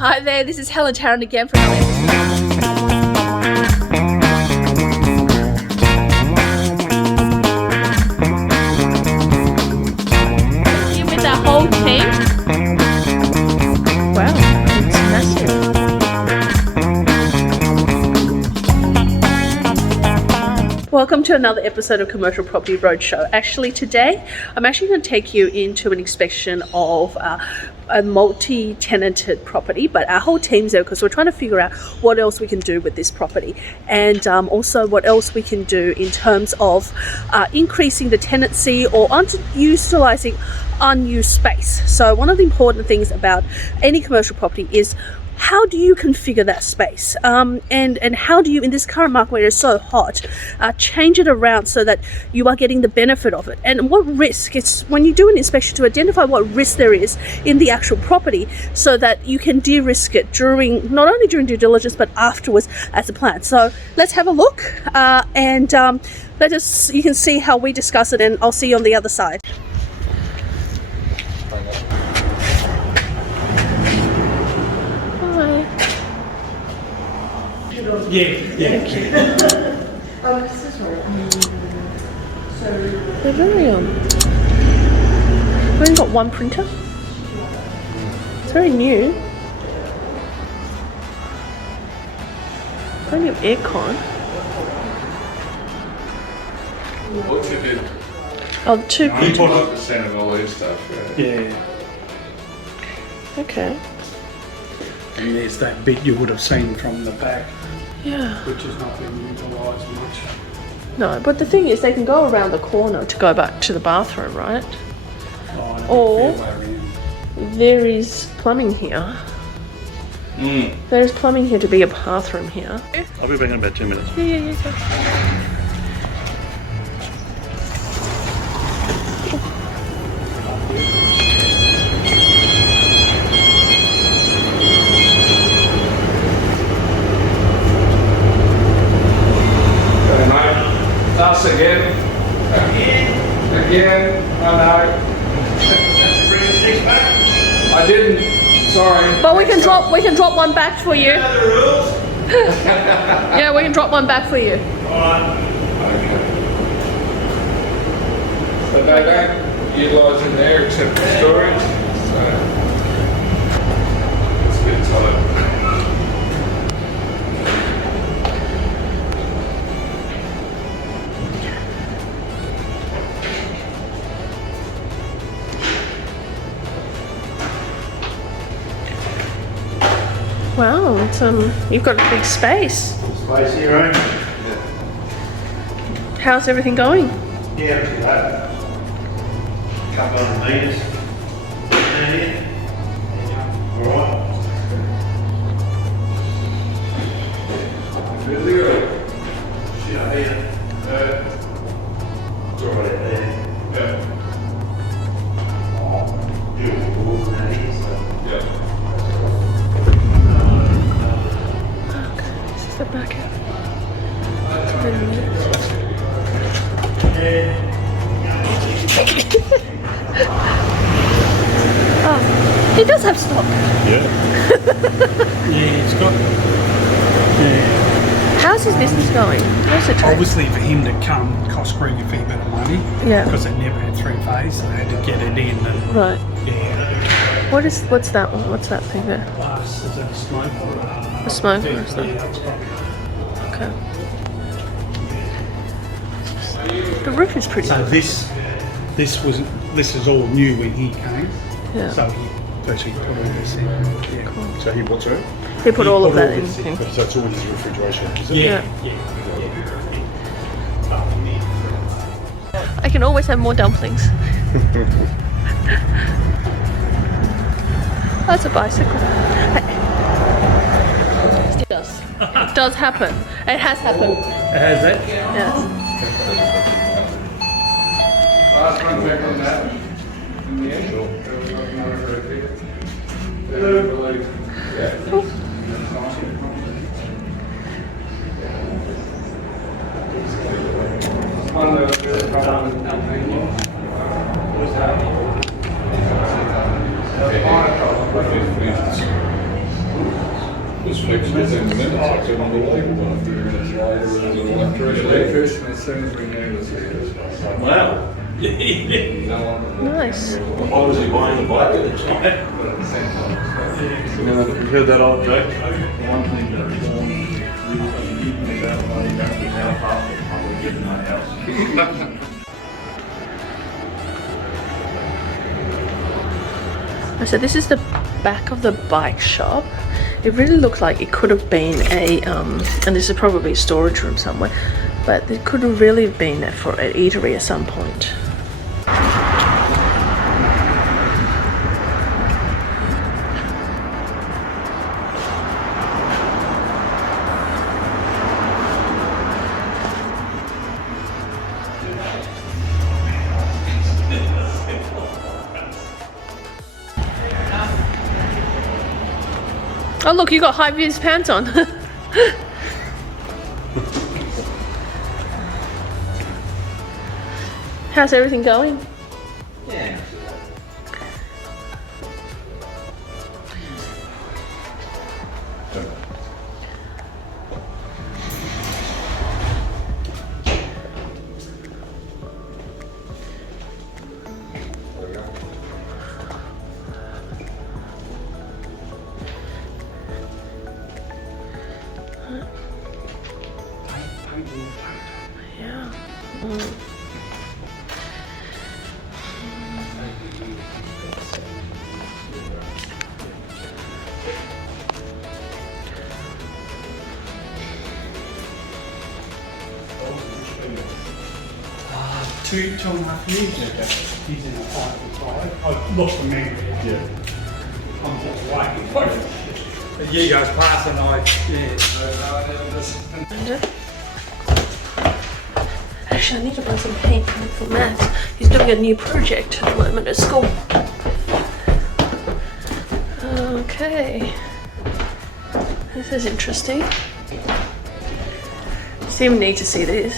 Hi there, this is Helen Tarrant again from another here with our whole team. Wow, it's massive. Welcome to another episode of Commercial Property Roadshow. Actually today, I'm actually going to take you into an inspection of a multi-tenanted property, but our whole team's there because we're trying to figure out what else we can do with this property, and also what else we can do in terms of increasing the tenancy or utilising unused space. So one of the important things about any commercial property is how do you configure that space, and how do you, in this current market where it's so hot, change it around so that you are getting the benefit of it, and what risk. It's when you do an inspection to identify what risk there is in the actual property so that you can de-risk it during, not only during due diligence but afterwards as a plan. So let's have a look, and you can see how we discuss it, and I'll see you on the other side. Yeah. They're very we've only got one printer. It's very new. Plenty of aircon. What's it in? Oh, the two. 95% of all this stuff. Yeah. Okay. And there's that bit you would have seen from the back, Yeah. which has not been utilised much. No, but the thing is, they can go around the corner to go back to the bathroom, right? Or there is plumbing here. There is plumbing here to be a bathroom here. I'll be back in about 2 minutes. Yeah. Us again. Again. I know. Bring the sticks back. I didn't. Sorry. But we can drop one back for you. The rules. Yeah, we can drop one back for you. Alright. Okay. But they don't utilise in there except for storage. So it's a bit tight. Wow, it's you've got a big space. Space here, eh? How's everything going? Yeah, look at that. Couple of meters. Down here. Alright. Really good. Shit up here. It's alright out there. Yeah. Beautiful walls and that here, so. Yeah. This is the back end. Oh, he does have stock. Yeah. Yeah, it's got. Yeah. How's his business going? What's the trade? Obviously, for him to come, cost Greg a fair bit of money. Yeah. Because they never had 3 phase, they had to get it in. And, Right. yeah. What's that one? What's that thing there? Plus, is that a smoke? A smoke or Yeah, something? it's got. Okay. The roof is pretty. So this is all new when he came. Yeah. So he actually put all this in. Yeah. So he what's it? They put all of put all that in. this in. thing. So it's all his refrigeration, is it? Yeah. I can always have more dumplings. That's a bicycle. It does. It does happen. It has happened. It has that? Yes. Last one back on that. In the end. Yeah. On the what's that? was fixed within minutes. I couldn't believe it. A few minutes later, there was an electrician as soon as we knew was here. Wow. Nice. Why was he buying the bike at the time? You've heard that old joke? One thing that informs you about money, don't be half-hearted, I will get in my house. So this is the back of the bike shop. It really looked like it could have been a, and this is probably a storage room somewhere, but it could have really been for an eatery at some point. Oh look, you got high vis pants on. How's everything going? Yeah. Yeah. Two and a half years ago, he's in a fight with five. I've lost the memory. Yeah. I'm just waiting. A year goes past and Actually, I need to buy some paint for Matt. He's doing a new project at the moment at school. Okay. This is interesting. Still need to see this.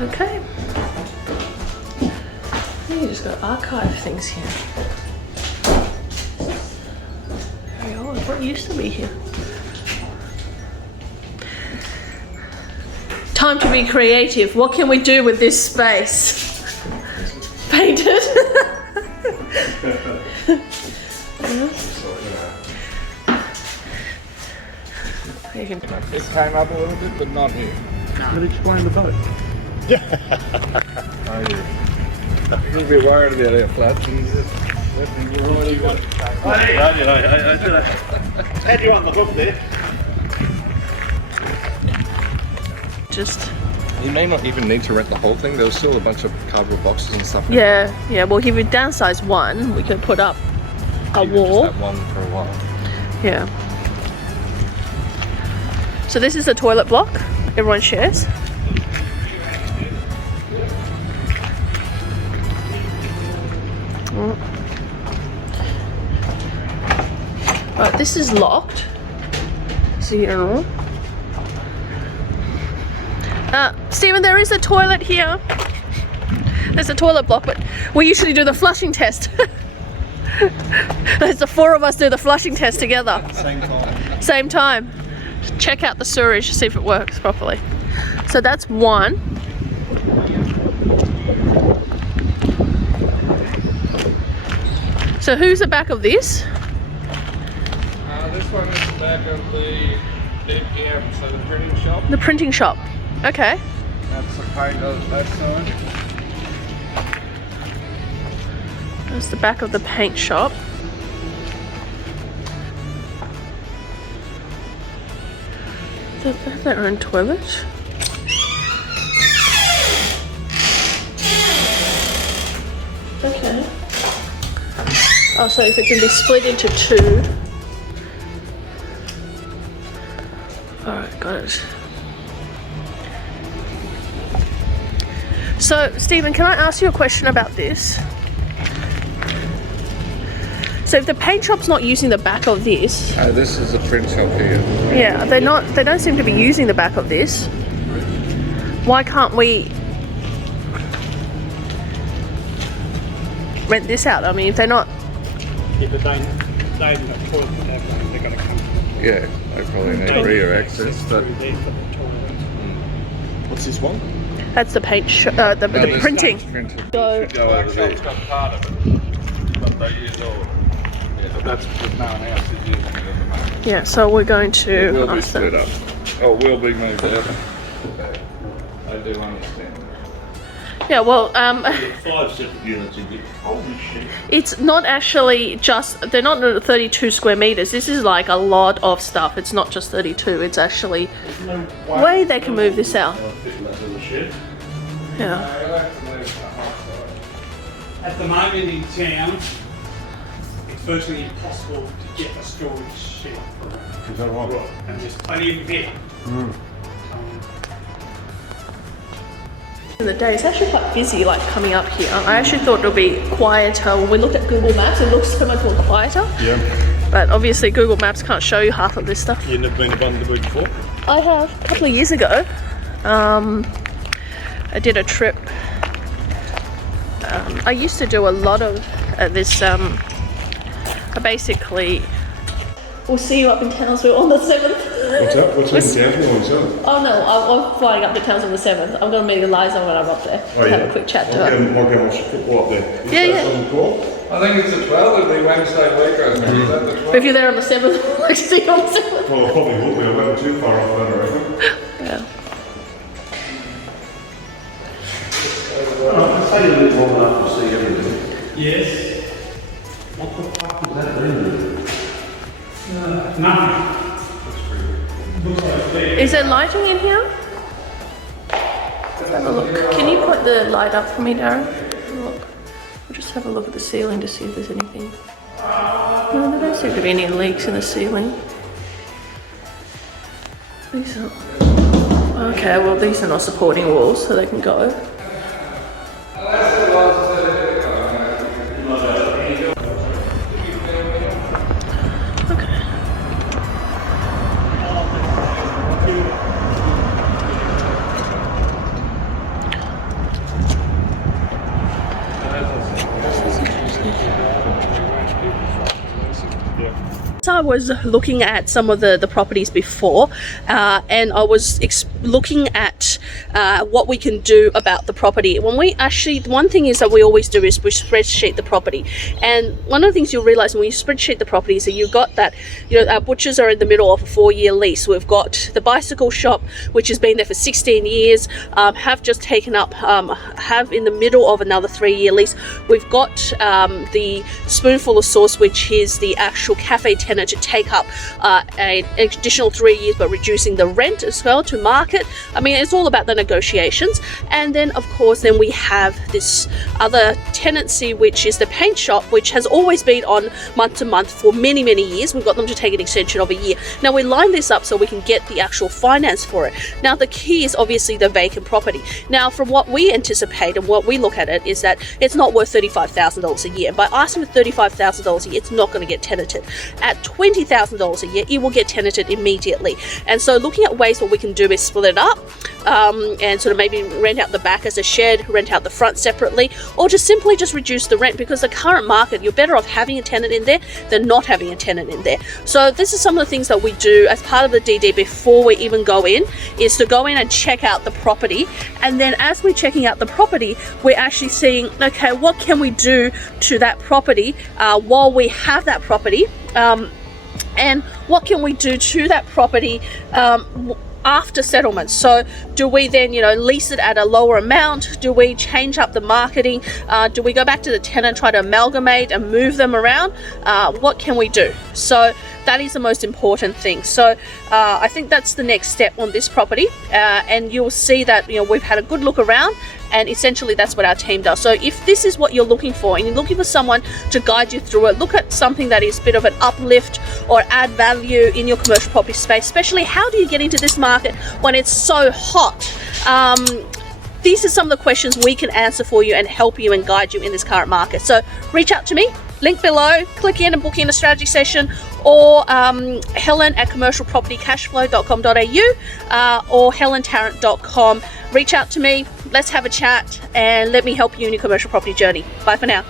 Okay. You just got archive things here. Very odd. What used to be here? Time to be creative. What can we do with this space? Paint it. You can It came up a little bit, but not here. But explain the boat. Oh, yeah. You'll be worried about our flat. You've already got it. Had you on the hook there? just. You may not even need to rent the whole thing. There's still a bunch of cardboard boxes and stuff. Yeah. Well, if we downsize one, we could put up a Even wall. Just that one for a while. Yeah. So this is the toilet block. Everyone shares. Right, this is locked. So you don't know. Stephen, there is a toilet here. There's a toilet block, but we usually do the flushing test. There's the four of us do the flushing test together. Same time. Same time. Check out the sewerage, see if it works properly. So that's one. So who's the back of this? This one is the back of the DPM, so the printing shop. The printing shop. Okay. That's the painters that side. That's the back of the paint shop. They have their own toilet. Okay. Oh, so if it can be split into two. Alright, got it. So, Stephen, can I ask you a question about this? So if the paint shop's not using the back of this, This is a print shop here. yeah, they don't seem to be using the back of this. Why can't we rent this out? I mean, if they're not Yeah, but they in the toilet, they're going to come Yeah, they probably need rear access, but through there for the toilet. what's this one? That's the paint, the printing. So, Go over there. Workshop's got part of it, but they use all of it. Yeah, but that's because no one else is using it at the moment. yeah, so we're going It to will be ask them. split up. Oh, it will be moved out. I do understand. Yeah, well, 5 separate units, you get, holy shit. it's not actually just, they're not 32 square meters. This is like a lot of stuff. It's not just 32. It's actually No way they can move this out. Fit that little shed. Yeah. At the moment in town, it's virtually impossible to get a storage shed. Is that right? And there's plenty of here. In the day, it's actually quite busy, like coming up here. I actually thought it would be quieter. When we looked at Google Maps, it looks so much more quieter. Yeah. But obviously, Google Maps can't show you half of this stuff. You've never been to Bundaberg before? I have a couple of years ago. I did a trip. I used to do a lot of this. I basically. We'll see you up in Townsville on the 7th. What's up? What's in Townsville on 7th? Oh no, I'm flying up to Townsville on the 7th. I'm going to meet Eliza when I'm up there. Have a quick chat to her. I'll go watch the football up there. Yeah. Something cool? I think it's the 12th, it'll be Wednesday week, I think. Is that the 12th? But if you're there on the 7th, I'll see you on the 7th. Well, I probably will be. I won't be too far off that, I reckon. Yeah. I'll say you live long enough to see everything. Yes. What the fuck does that mean? Nothing. Looks like there. Is there lighting in here? Let's have a look. Can you put the light up for me, Darren? Look. We'll just have a look at the ceiling to see if there's anything. No, there don't seem to be any leaks in the ceiling. These are... Okay, well these are not supporting walls, so they can go. I was looking at some of the properties before and I was looking at what we can do about the property. When we actually, one thing is that we always do is we spreadsheet the property, and one of the things you'll realize when you spreadsheet the property is that you've got that, you know, our butchers are in the middle of a 4-year lease. We've got the bicycle shop, which has been there for 16 years, have just taken up, have in the middle of another 3-year lease. We've got the Spoonful of Sauce, which is the actual cafe tenant, to take up an additional 3 years, but reducing the rent as well to market. I mean, it's all about the negotiations. And then of course then we have this other tenancy, which is the paint shop, which has always been on month to month for many years. We've got them to take an extension of a year. Now we line this up so we can get the actual finance for it. Now the key is obviously the vacant property. Now from what we anticipate and what we look at it is that it's not worth $35,000 a year. By asking for $35,000 a year, it's not going to get tenanted. At $20,000 a year, it will get tenanted immediately. And so looking at ways what we can do is split it up and sort of maybe rent out the back as a shed, rent out the front separately, or just simply just reduce the rent, because the current market, you're better off having a tenant in there than not having a tenant in there. So this is some of the things that we do as part of the DD before we even go in, is to go in and check out the property. And then as we're checking out the property, we're actually seeing, okay, what can we do to that property while we have that property, and what can we do to that property after settlement. So do we then, you know, lease it at a lower amount? Do we change up the marketing? Do we go back to the tenant, try to amalgamate and move them around? What can we do? So that is the most important thing. So I think that's the next step on this property, and you'll see that, you know, we've had a good look around, and essentially that's what our team does. So if this is what you're looking for and you're looking for someone to guide you through it, look at something that is a bit of an uplift or add value in your commercial property space, especially how do you get into this market when it's so hot? These are some of the questions we can answer for you and help you and guide you in this current market. So reach out to me, link below, click in and book in a strategy session, or Helen at commercialpropertycashflow.com.au or helentarrant.com. Reach out to me, let's have a chat, and let me help you in your commercial property journey. Bye for now.